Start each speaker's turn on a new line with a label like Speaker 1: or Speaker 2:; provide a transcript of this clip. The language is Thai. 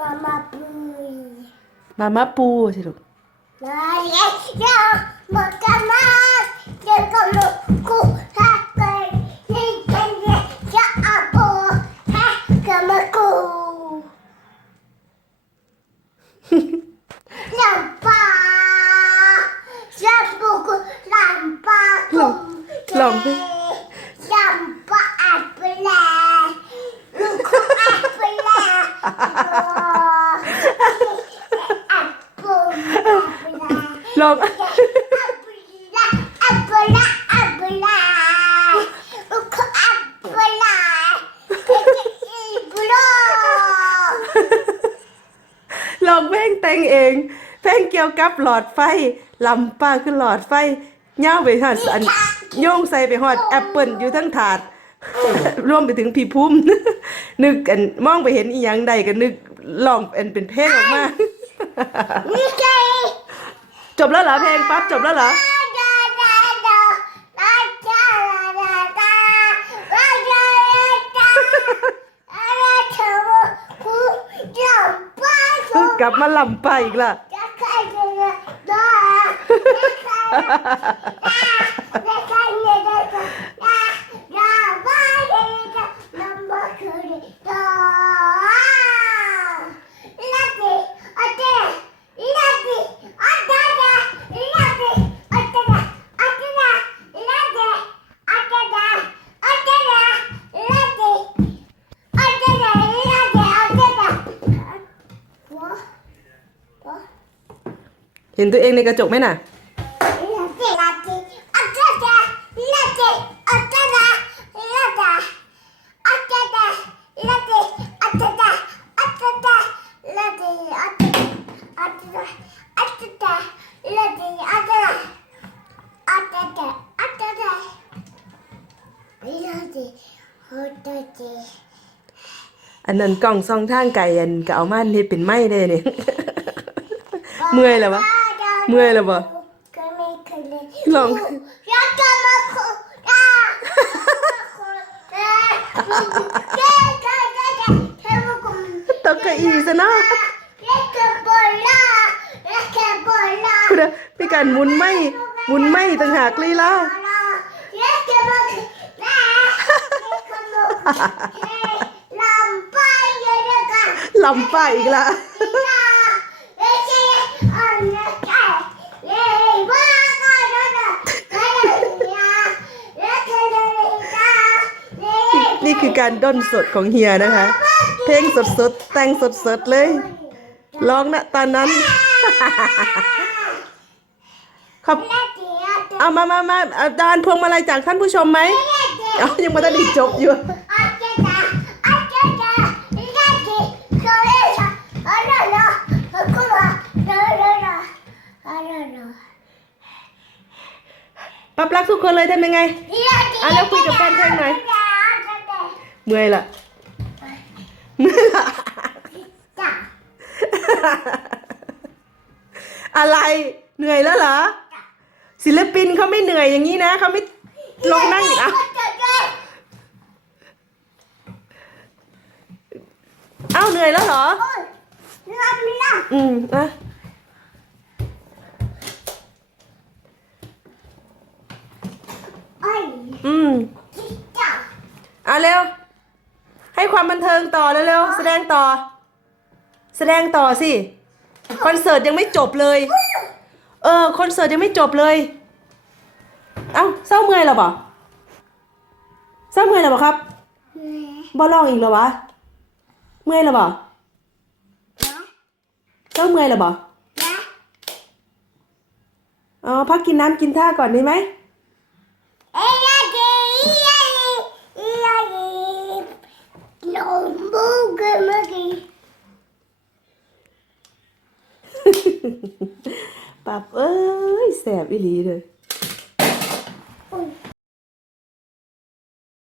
Speaker 1: มามาปุย
Speaker 2: มามาปูสิลูก
Speaker 1: นายเอ็กซ์ยามากันมาเด็กก็ ลอ
Speaker 2: ง
Speaker 1: ลอ
Speaker 2: งเพ่งแต่งเอง เพ่งเกี่ยวกับหลอดไฟลำป้าคือหลอดไฟย่าไปหอดอันโยงใส่ไปหอดแอปเปิลอยู่ทั้งถาดรวมไปถึงพีพุ่มนึกกันมองไปเห็นอีหยังใดกันนึก ลองเป็นเป็นเพลงออกมา
Speaker 1: Nikki,
Speaker 2: จบแล้วเหรอเพลงปั๊บจบแล้วเหรอ
Speaker 1: da da da, da da da da, da da da, da da da, ku jump,
Speaker 2: กลับมาลำไปอีกล่ะ เห็นตัวเองในกระจกไหมน่ะ อันนั้นกล่องซองทางไก่อันก็เอามาเฮ็ดเป็นไม้ได้เนี่ยเมื่อยแล้ววะ เมื่อยแล้วบ่ลอง
Speaker 1: อยากจะมาคุยอะเย้เย้เย้เย้เฮ้ยพวกคุณ
Speaker 2: ตกเก้าอี้ซะเนาะ
Speaker 1: เย้เก็บบอลล่ะเย้เก็บบอลล่ะ
Speaker 2: คุณมีการหมุนไม้หมุนไม้ต่างหากลีล่ะ
Speaker 1: เย้เก็บบอลล่ะเย้เก็บบอลเฮ้ยลำไปเยอะๆกัน
Speaker 2: ลำไปอีกละ
Speaker 1: เย้เย้อันนี้ใช่เย้ว่ากันนะนะกันนะเย้เก็บบอลล่ะเย้
Speaker 2: นี่คือการด้นสดของเฮียนะคะ เพลงสดๆแต่งสดๆเลย ร้องนะตอนนั้นครับเอามามามาเอาดานพวงมาลัยจากท่านผู้ชมไหมเอายังไม่ได้จบอยู่ปั๊บรักทุกคนเลยทำยังไงอะแล้วคุยกับแฟนเพลงหน่อย เมื่อยละเมื่อยละอะไรเหนื่อยแล้วเหรอ ศิลปินเขาไม่เหนื่อยอย่างนี้นะเขาไม่ลงนั่งอีกอะเอ้าเหนื่อยแล้วเหรออืมอะอืมอะเร็ว ให้ความบันเทิงต่อเร็วๆแสดงต่อ แสดงต่อสิคอนเสิร์ตยังไม่จบเลย เออคอนเสิร์ตยังไม่จบเลย เอ้าเศร้าเมื่อยแล้วบ่เศร้าเมื่อยแล้วบ่ครับบ่ร้องอีกแล้ววะเมื่อยแล้วบ่เศร้าเมื่อยแล้วบ่อ๋อพักกินน้ำกินท่าก่อนได้ไหม ปับเอ้ยแสบอีหลีเลย